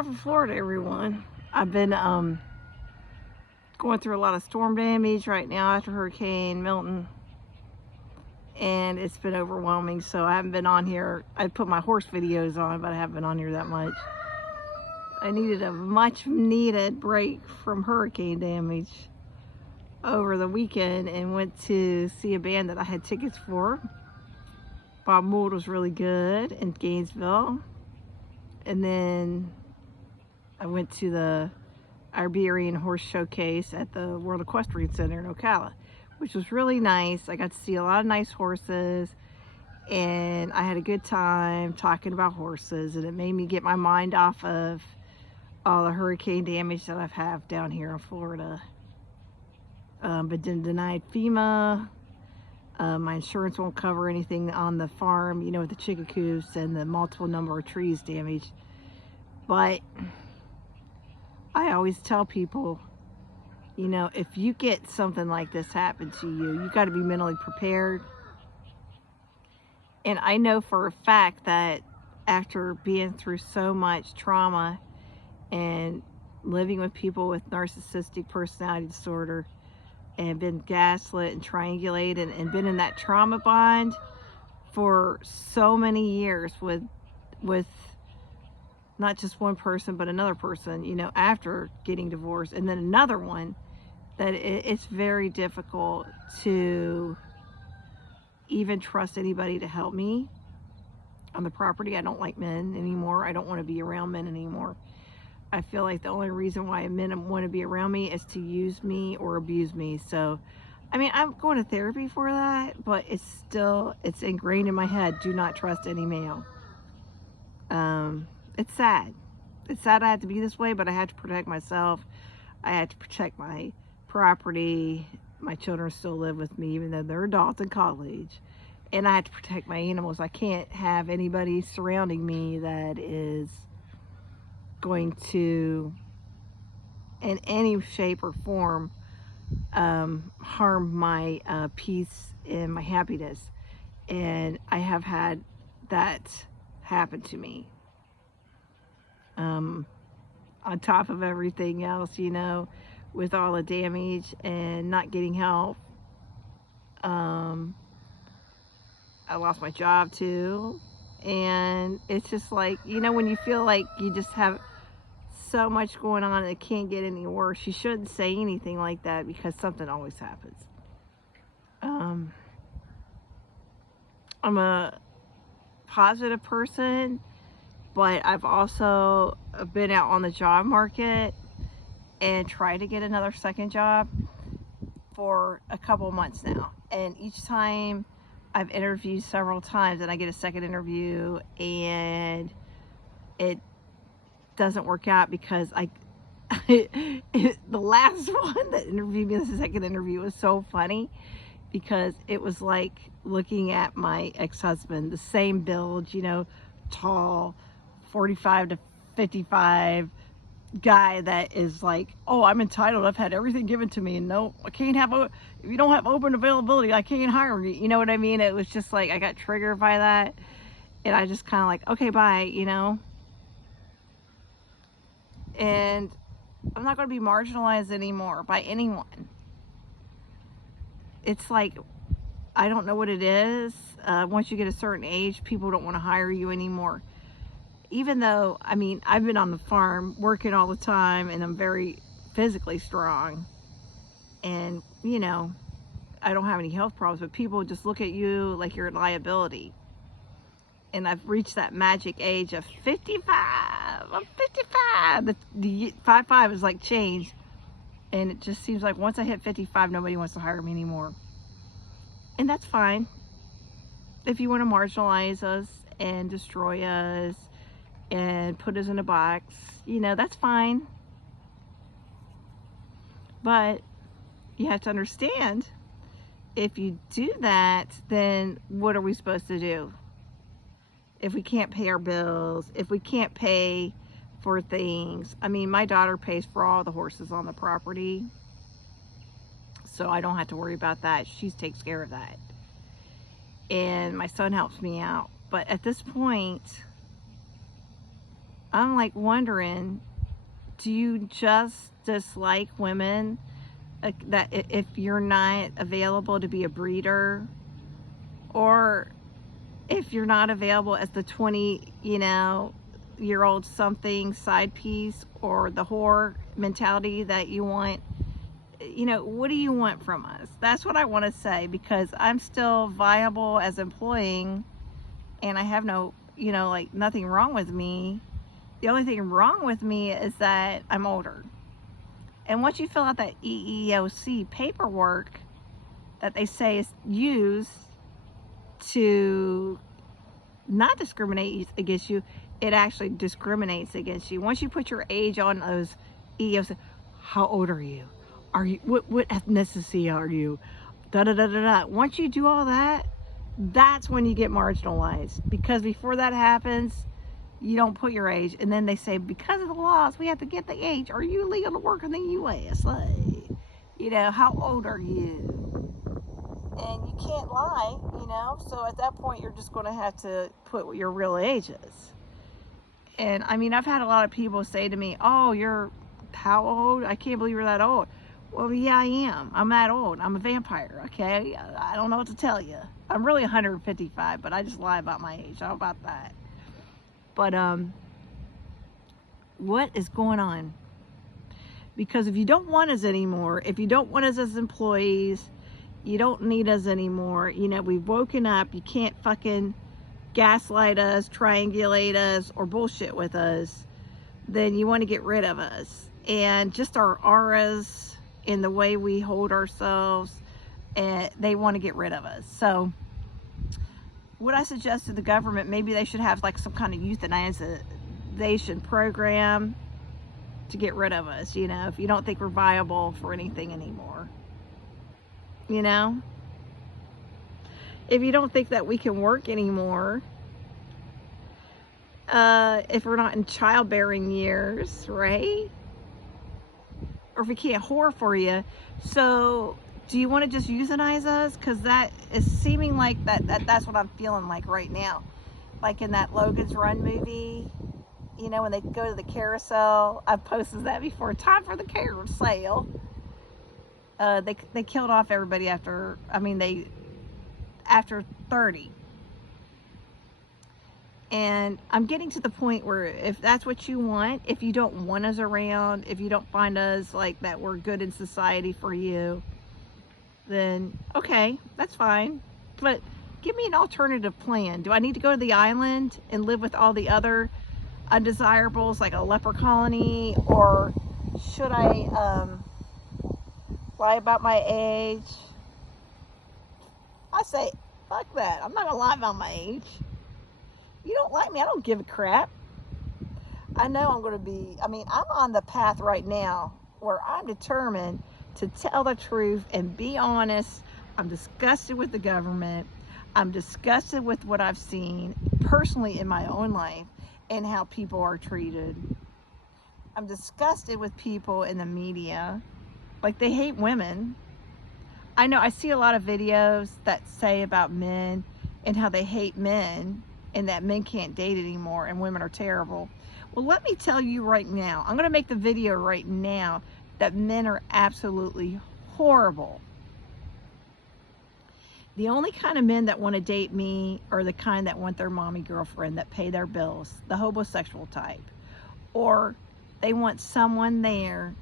Hi from Florida, everyone. I've been going through a lot of storm damage right now after Hurricane Milton, and it's been overwhelming, so I haven't been on here. I put my horse videos on, but I haven't been on here that much. I needed a much needed break from hurricane damage over the weekend and went to see a band that I had tickets for. Bob Mould was really good in Gainesville, and then I went to the Iberian Horse Showcase at the World Equestrian Center in Ocala, which was really nice. I got to see a lot of nice horses, and I had a good time talking about horses, and it made me get my mind off of all the hurricane damage that I've had down here in Florida. But then denied FEMA. My insurance won't cover anything on the farm, you know, with the chicken coops and the multiple number of trees damaged. But I always tell people, you know, if you get something like this happen to you, you got to be mentally prepared. And I know for a fact that after being through so much trauma and living with people with narcissistic personality disorder and been gaslit and triangulated and been in that trauma bond for so many years with not just one person but another person, you know, after getting divorced, and then another one, that it's very difficult to even trust anybody to help me on the property. I don't like men anymore. I don't want to be around men anymore. I feel like the only reason why men want to be around me is to use me or abuse me. So, I mean, I'm going to therapy for that, but it's ingrained in my head. Do not trust any male. It's sad. It's sad I had to be this way, but I had to protect myself. I had to protect my property. My children still live with me, even though they're adults in college. And I had to protect my animals. I can't have anybody surrounding me that is going to, in any shape or form, harm my peace and my happiness. And I have had that happen to me. On top of everything else, you know, with all the damage and not getting help. I lost my job too. And it's just like, you know, when you feel like you just have so much going on and it can't get any worse, you shouldn't say anything like that, because something always happens. I'm a positive person, but I've also been out on the job market and tried to get another second job for a couple months now. And each time I've interviewed several times and I get a second interview and it doesn't work out, because the last one that interviewed me, the second interview, was so funny, because it was like looking at my ex-husband, the same build, you know, tall, 45 to 55 guy that is like, oh, I'm entitled, I've had everything given to me, and no, I can't have if you don't have open availability, I can't hire you. You know what I mean? It was just like, I got triggered by that, and I just kind of like, okay, bye, you know. And I'm not going to be marginalized anymore by anyone. It's like, I don't know what it is. Once you get a certain age, people don't want to hire you anymore. Even though, I mean, I've been on the farm working all the time, and I'm very physically strong, and, you know, I don't have any health problems, but people just look at you like you're a liability. And I've reached that magic age of 55. I'm 55. The 55 is like change. And it just seems like once I hit 55, nobody wants to hire me anymore. And that's fine. If you want to marginalize us and destroy us and put us in a box, you know, that's fine. But you have to understand, if you do that, then what are we supposed to do? If we can't pay our bills, if we can't pay for things. I mean, my daughter pays for all the horses on the property, so I don't have to worry about that. She takes care of that. And my son helps me out. But at this point, I'm like wondering, do you just dislike women that if you're not available to be a breeder, or if you're not available as the 20-year old something side piece, or the whore mentality that you want? What do you want from us? That's what I want to say, because I'm still viable as employing, and I have no, like, nothing wrong with me. The only thing wrong with me is that I'm older. And once you fill out that EEOC paperwork that they say is used to not discriminate against you, it actually discriminates against you. Once you put your age on those EEOC, how old are you? Are you what ethnicity are you? Da da da da da. Once you do all that, that's when you get marginalized. Because before that happens, you don't put your age, and then they say, because of the laws, we have to get the age. Are you legal to work in the USA? How old are you? And you can't lie, so at that point, you're just going to have to put what your real age is. And I mean, I've had a lot of people say to me, oh, you're how old? I can't believe you're that old. Well, yeah, I am. I'm that old. I'm a vampire, okay? I don't know what to tell you. I'm really 155, but I just lie about my age. How about that? But what is going on? Because if you don't want us anymore, if you don't want us as employees, you don't need us anymore. We've woken up. You can't fucking gaslight us, triangulate us, or bullshit with us. Then you want to get rid of us. And just our auras and the way we hold ourselves, and they want to get rid of us. So what I suggest to the government, maybe they should have like some kind of euthanization program to get rid of us, if you don't think we're viable for anything anymore. If you don't think that we can work anymore, if we're not in childbearing years, right? Or if we can't whore for you. So do you want to just euthanize us? Because that is seeming like that's what I'm feeling like right now. Like in that Logan's Run movie, when they go to the carousel. I've posted that before. Time for the carousel. They killed off everybody after 30. And I'm getting to the point where if that's what you want, if you don't want us around, if you don't find us like that we're good in society for you, then okay, that's fine. But give me an alternative plan. Do I need to go to the island and live with all the other undesirables like a leper colony? Or should I lie about my age? I say, fuck that. I'm not gonna lie about my age. You don't like me, I don't give a crap. I know I'm going to be, I'm on the path right now where I'm determined to tell the truth and be honest. I'm disgusted with the government. I'm disgusted with what I've seen personally in my own life and how people are treated. I'm disgusted with people in the media. Like, they hate women. I know I see a lot of videos that say about men and how they hate men, and that men can't date anymore and women are terrible. Well, let me tell you right now, I'm going to make the video right now, that men are absolutely horrible. The only kind of men that want to date me are the kind that want their mommy girlfriend, that pay their bills, the homosexual type. Or they want someone there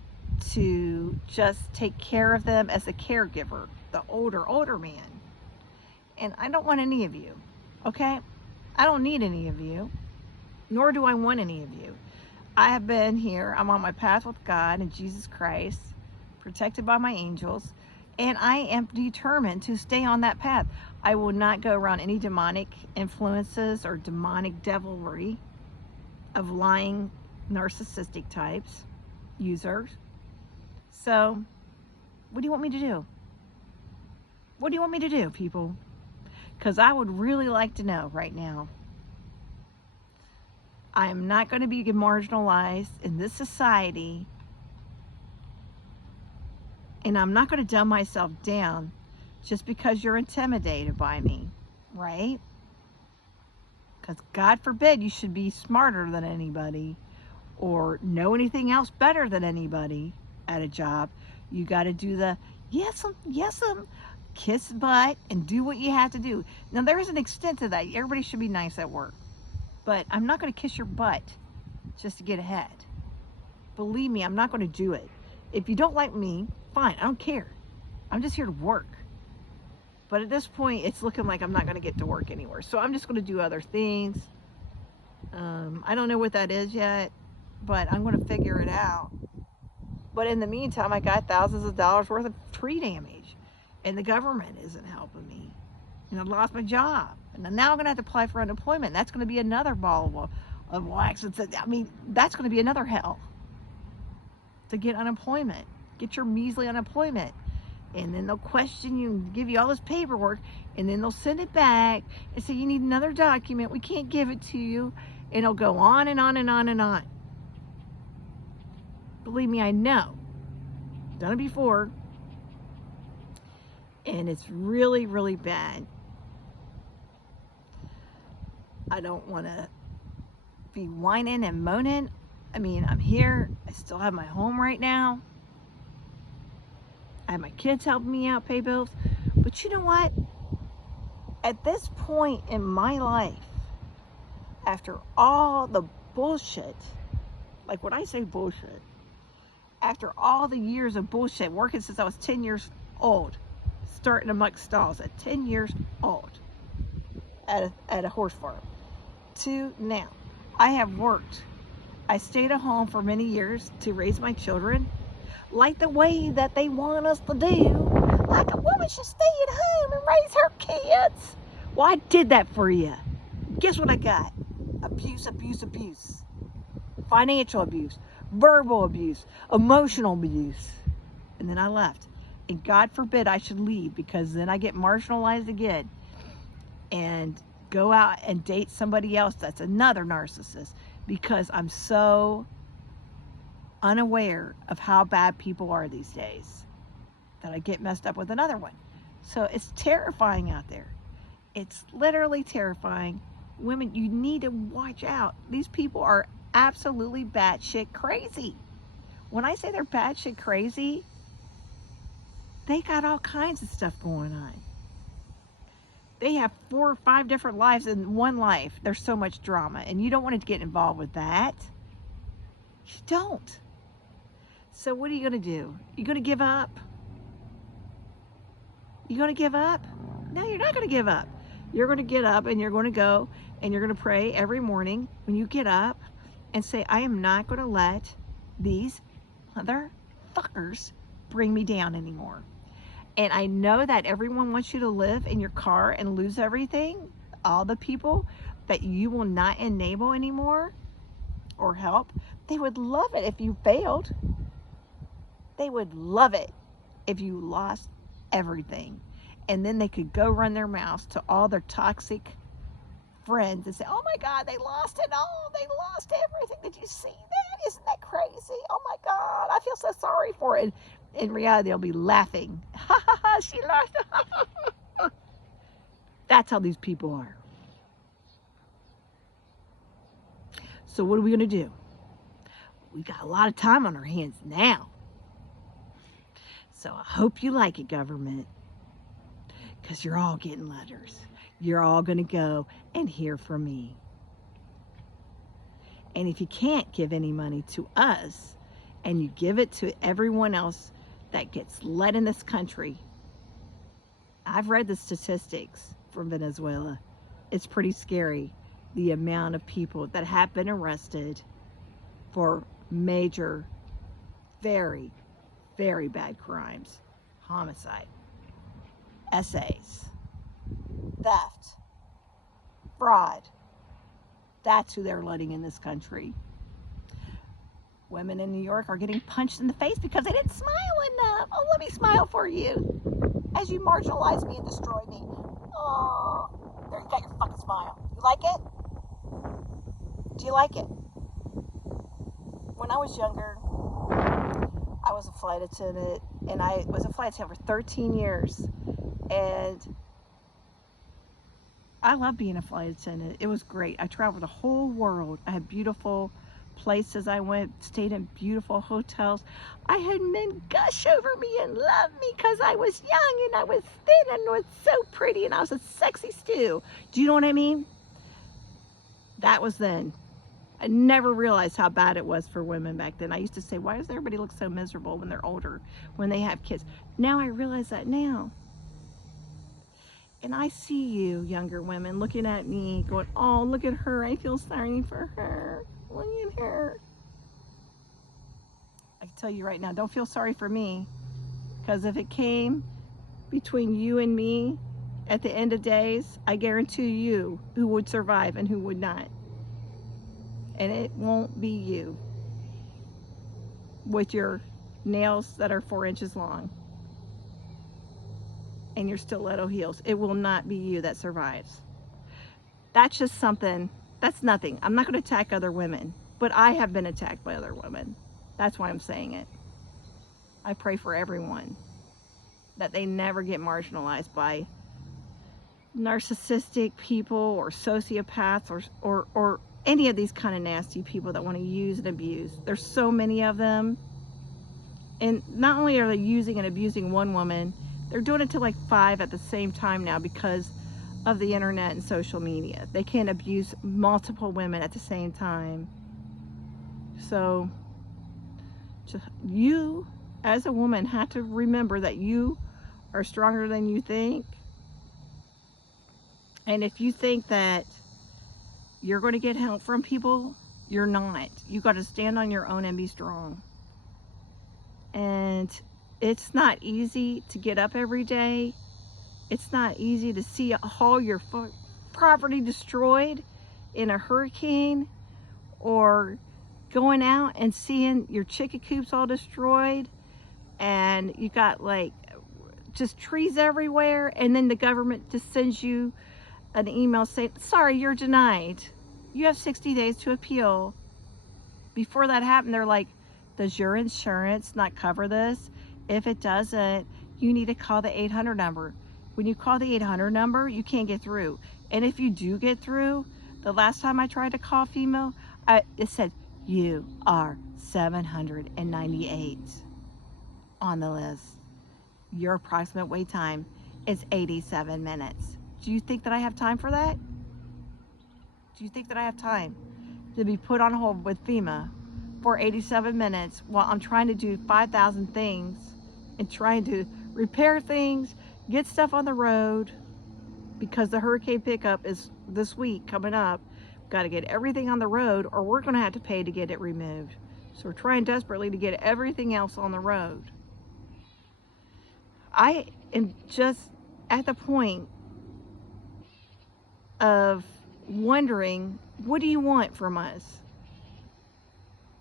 to just take care of them as a caregiver, the older man. And I don't want any of you, okay? I don't need any of you, nor do I want any of you. I have been here. I'm on my path with God and Jesus Christ, protected by my angels, and I am determined to stay on that path. I will not go around any demonic influences or demonic devilry of lying, narcissistic types, users. So, what do you want me to do? What do you want me to do, people? Because I would really like to know right now. I am not going to be marginalized in this society, and I'm not going to dumb myself down just because you're intimidated by me, right? Because God forbid you should be smarter than anybody or know anything else better than anybody at a job. You got to do the yes, kiss butt, and do what you have to do. Now, there is an extent to that. Everybody should be nice at work. But I'm not going to kiss your butt just to get ahead. Believe me, I'm not going to do it. If you don't like me, fine, I don't care. I'm just here to work. But at this point, it's looking like I'm not going to get to work anywhere. So I'm just going to do other things. I don't know what that is yet, but I'm going to figure it out. But in the meantime, I got thousands of dollars worth of tree damage, and the government isn't helping me. And I lost my job, and now I'm going to have to apply for unemployment. That's going to be another ball of wax. I mean, that's going to be another hell to get unemployment. Get your measly unemployment. And then they'll question you and give you all this paperwork, and then they'll send it back and say, you need another document. We can't give it to you. And it'll go on and on and on and on. Believe me, I know. Done it before. And it's really, really bad. I don't want to be whining and moaning. I mean, I'm here. I still have my home right now. I have my kids helping me out, pay bills. But you know what? At this point in my life, after all the bullshit, like when I say bullshit, after all the years of bullshit, working since I was 10 years old, starting amongst stalls at 10 years old at a horse farm, to now, I have worked. I stayed at home for many years to raise my children like the way that they want us to do. Like a woman should stay at home and raise her kids. Well, I did that for you. Guess what I got? Abuse, abuse, abuse. Financial abuse, verbal abuse, emotional abuse. And then I left. And God forbid I should leave, because then I get marginalized again and go out and date somebody else that's another narcissist, because I'm so unaware of how bad people are these days that I get messed up with another one. So it's terrifying out there. It's literally terrifying. Women, you need to watch out. These people are absolutely batshit crazy. When I say they're batshit crazy, they got all kinds of stuff going on. They have 4 or 5 different lives in one life. There's so much drama, and you don't want to get involved with that. You don't. So what are you going to do? You going to give up? You going to give up? No, you're not going to give up. You're going to get up, and you're going to go, and you're going to pray every morning when you get up and say, I am not going to let these motherfuckers bring me down anymore. And I know that everyone wants you to live in your car and lose everything. All the people that you will not enable anymore or help, they would love it if you failed. They would love it if you lost everything. And then they could go run their mouths to all their toxic friends and say, oh my God, they lost it all. They lost everything. Did you see that? Isn't that crazy? Oh my God, I feel so sorry for it. In reality, they'll be laughing. Ha ha ha, she lost it. That's how these people are. So what are we going to do? We got a lot of time on our hands now. So I hope you like it, government, because you're all getting letters. You're all going to go and hear from me. And if you can't give any money to us, and you give it to everyone else that gets let in this country, I've read the statistics from Venezuela. It's pretty scary, the amount of people that have been arrested for major, very, very bad crimes. Homicide, essays, theft, fraud. That's who they're letting in this country. Women in New York are getting punched in the face because they didn't smile enough. Oh, let me smile for you as you marginalize me and destroy me. Oh, there, you got your fucking smile. You like it? Do you like it? When I was younger, I was a flight attendant, and I was a flight attendant for 13 years. And I love being a flight attendant. It was great. I traveled the whole world. I had beautiful places I went, stayed in beautiful hotels. I had men gush over me and love me because I was young and I was thin and was so pretty and I was a sexy stew. Do you know what I mean? That was then. I never realized how bad it was for women back then. I used to say, why does everybody look so miserable when they're older, when they have kids? Now I realize that now. And I see you, younger women, looking at me, going, oh, look at her. I feel sorry for her. Look at her. I can tell you right now, don't feel sorry for me. Because if it came between you and me at the end of days, I guarantee you who would survive and who would not. And it won't be you with your nails that are 4 inches long and your stiletto heels. It will not be you that survives. That's just something, that's nothing. I'm not going to attack other women, but I have been attacked by other women. That's why I'm saying it. I pray for everyone that they never get marginalized by narcissistic people or sociopaths or any of these kind of nasty people that want to use and abuse. There's so many of them. And not only are they using and abusing one woman, they're doing it to like 5 at the same time now because of the internet and social media. They can't abuse multiple women at the same time. So you as a woman have to remember that you are stronger than you think. And if you think that you're going to get help from people, you're not. You got to stand on your own and be strong. And it's not easy to get up every day. It's not easy to see all your property destroyed in a hurricane, or going out and seeing your chicken coops all destroyed and you got like just trees everywhere, and then the government just sends you an email saying, sorry, you're denied. You have 60 days to appeal. Before that happened, they're like, does your insurance not cover this? If it doesn't, you need to call the 800 number. When you call the 800 number, you can't get through. And if you do get through, the last time I tried to call female, it said, you are 798 on the list. Your approximate wait time is 87 minutes. Do you think that I have time for that? Do you think that I have time to be put on hold with FEMA for 87 minutes while I'm trying to do 5,000 things and trying to repair things, get stuff on the road, because the hurricane pickup is this week coming up. Got to get everything on the road or we're going to have to pay to get it removed. So we're trying desperately to get everything else on the road. I am just at the point of wondering, what do you want from us?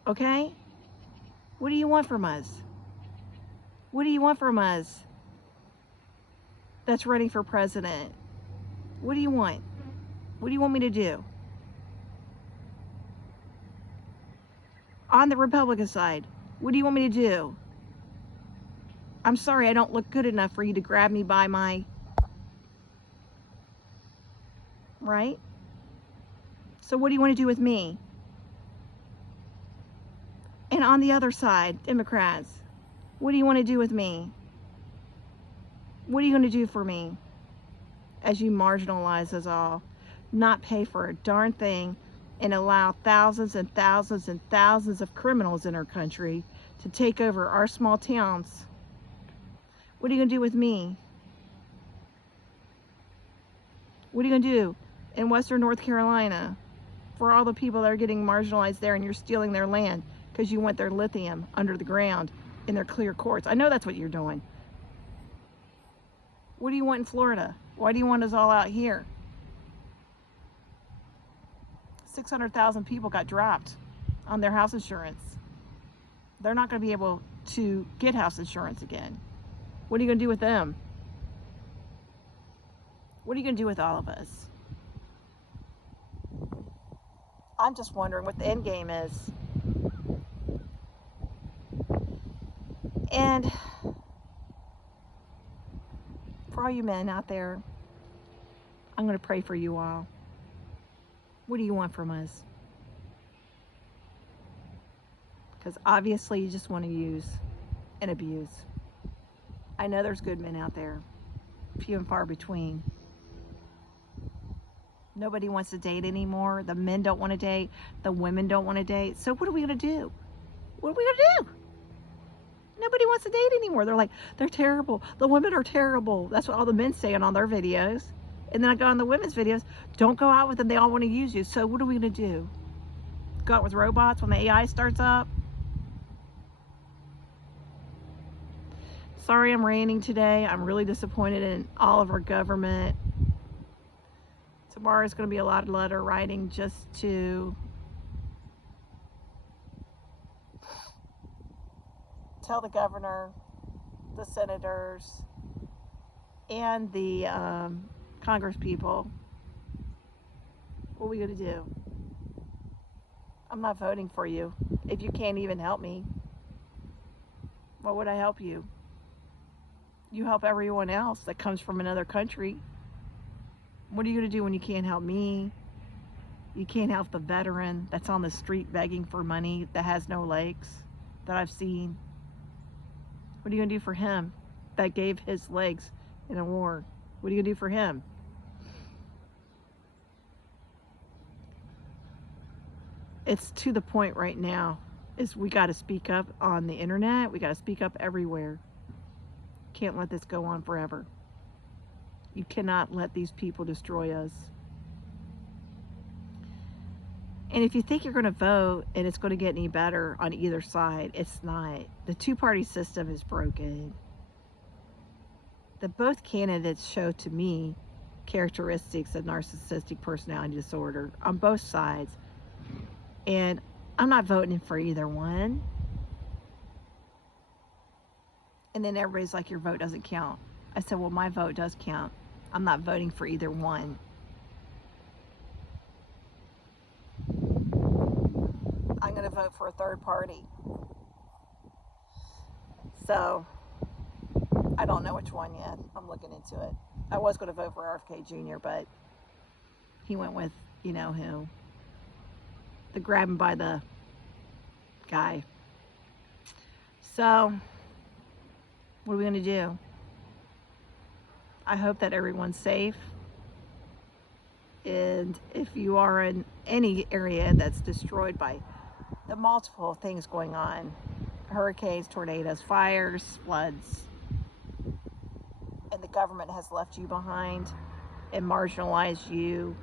Okay? What do you want from us? What do you want from us that's running for president? What do you want? What do you want me to do? On the Republican side, what do you want me to do? I'm sorry, I don't look good enough for you to grab me by my, right? So what do you want to do with me? And on the other side, Democrats, what do you want to do with me? What are you going to do for me as you marginalize us all, not pay for a darn thing, and allow thousands and thousands and thousands of criminals in our country to take over our small towns? What are you going to do with me? What are you going to do in Western North Carolina for all the people that are getting marginalized there, and you're stealing their land because you want their lithium under the ground in their clear courts? I know that's what you're doing. What do you want in Florida? Why do you want us all out here? 600,000 people got dropped on their house insurance. They're not going to be able to get house insurance again. What are you going to do with them? What are you going to do with all of us? I'm just wondering what the end game is. And for all you men out there, I'm going to pray for you all. What do you want from us? Because obviously you just want to use and abuse. I know there's good men out there, few and far between. Nobody wants to date anymore. The men don't want to date. The women don't want to date. So what are we going to do? What are we going to do? Nobody wants to date anymore. They're like, they're terrible. The women are terrible. That's what all the men saying on their videos. And then I go on the women's videos. Don't go out with them. They all want to use you. So what are we going to do? Go out with robots when the AI starts up? Sorry I'm ranting today. I'm really disappointed in all of our government. Tomorrow is going to be a lot of letter writing just to tell the governor, the senators, and the Congress people what are we going to do. I'm not voting for you. If you can't even help me, what would I help you? You help everyone else that comes from another country. What are you going to do when you can't help me? You can't help the veteran that's on the street begging for money, that has no legs, that I've seen. What are you going to do for him that gave his legs in a war? What are you going to do for him? It's to the point right now is we got to speak up on the internet. We got to speak up everywhere. Can't let this go on forever. You cannot let these people destroy us. And if you think you're going to vote and it's going to get any better on either side, it's not. The two-party system is broken. The both candidates show to me characteristics of narcissistic personality disorder on both sides. And I'm not voting for either one. And then everybody's like, your vote doesn't count. I said, well, my vote does count. I'm not voting for either one. I'm going to vote for a third party. So, I don't know which one yet. I'm looking into it. I was going to vote for RFK Jr., but he went with, you know who. The grab him by the guy. So, what are we going to do? I hope that everyone's safe. And if you are in any area that's destroyed by the multiple things going on, hurricanes, tornadoes, fires, floods, and the government has left you behind and marginalized you,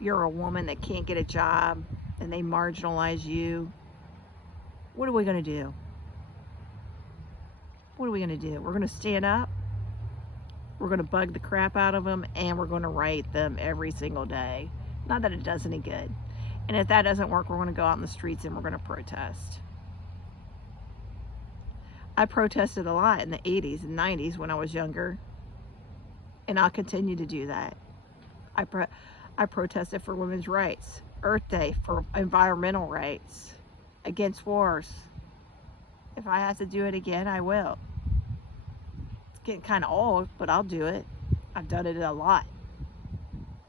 you're a woman that can't get a job and they marginalize you, what are we going to do? What are we going to do? We're going to stand up. We're going to bug the crap out of them, and we're going to write them every single day. Not that it does any good. And if that doesn't work, we're going to go out in the streets and we're going to protest. I protested a lot in the 80s and 90s when I was younger, and I'll continue to do that. I protested for women's rights, Earth Day, for environmental rights, against wars. If I have to do it again, I will. It's getting kind of old, but I'll do it. I've done it a lot.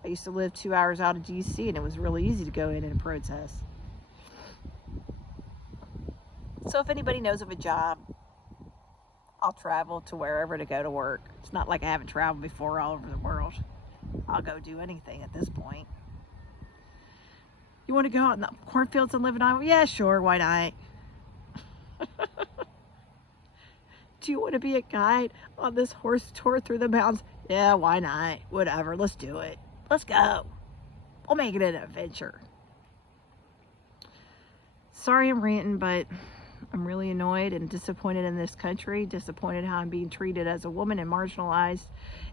I used to live 2 hours out of DC, and it was really easy to go in and protest. So if anybody knows of a job, I'll travel to wherever to go to work. It's not like I haven't traveled before all over the world. I'll go do anything at this point. You want to go out in the cornfields and live in Iowa? Yeah, sure, why not? Do you want to be a guide on this horse tour through the mountains? Yeah, why not? Whatever, let's do it. Let's go. We'll make it an adventure. Sorry I'm ranting, but I'm really annoyed and disappointed in this country, disappointed how I'm being treated as a woman and marginalized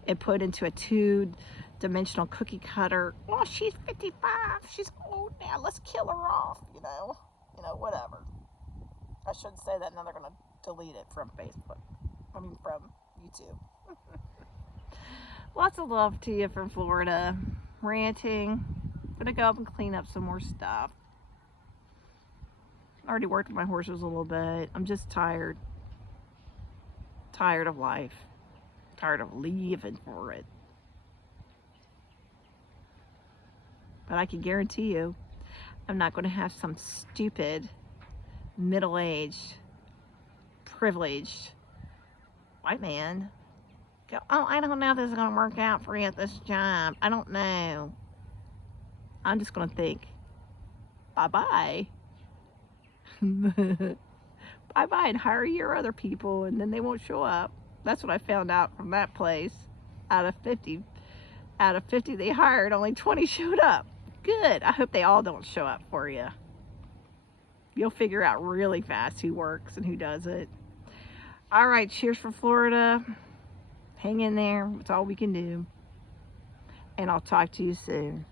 and put into a two-dimensional cookie cutter. Oh, she's 55, she's old now, let's kill her off, you know, whatever. I shouldn't say that, now they're going to delete it from Facebook, from YouTube. Lots of love to you from Florida. Ranting. Gonna go up and clean up some more stuff. I already worked with my horses a little bit. I'm just tired. Tired of life. Tired of leaving for it. But I can guarantee you, I'm not going to have some stupid, middle-aged, privileged white man go, oh, I don't know if this is going to work out for you at this job. I don't know. I'm just going to think, bye-bye. Bye-bye, and hire your other people, and then they won't show up. That's what I found out from that place. Out of 50 they hired, only 20 showed up. Good. I hope they all don't show up for you. You'll figure out really fast who works and who doesn't. All right, cheers for Florida. Hang in there. It's all we can do. And I'll talk to you soon.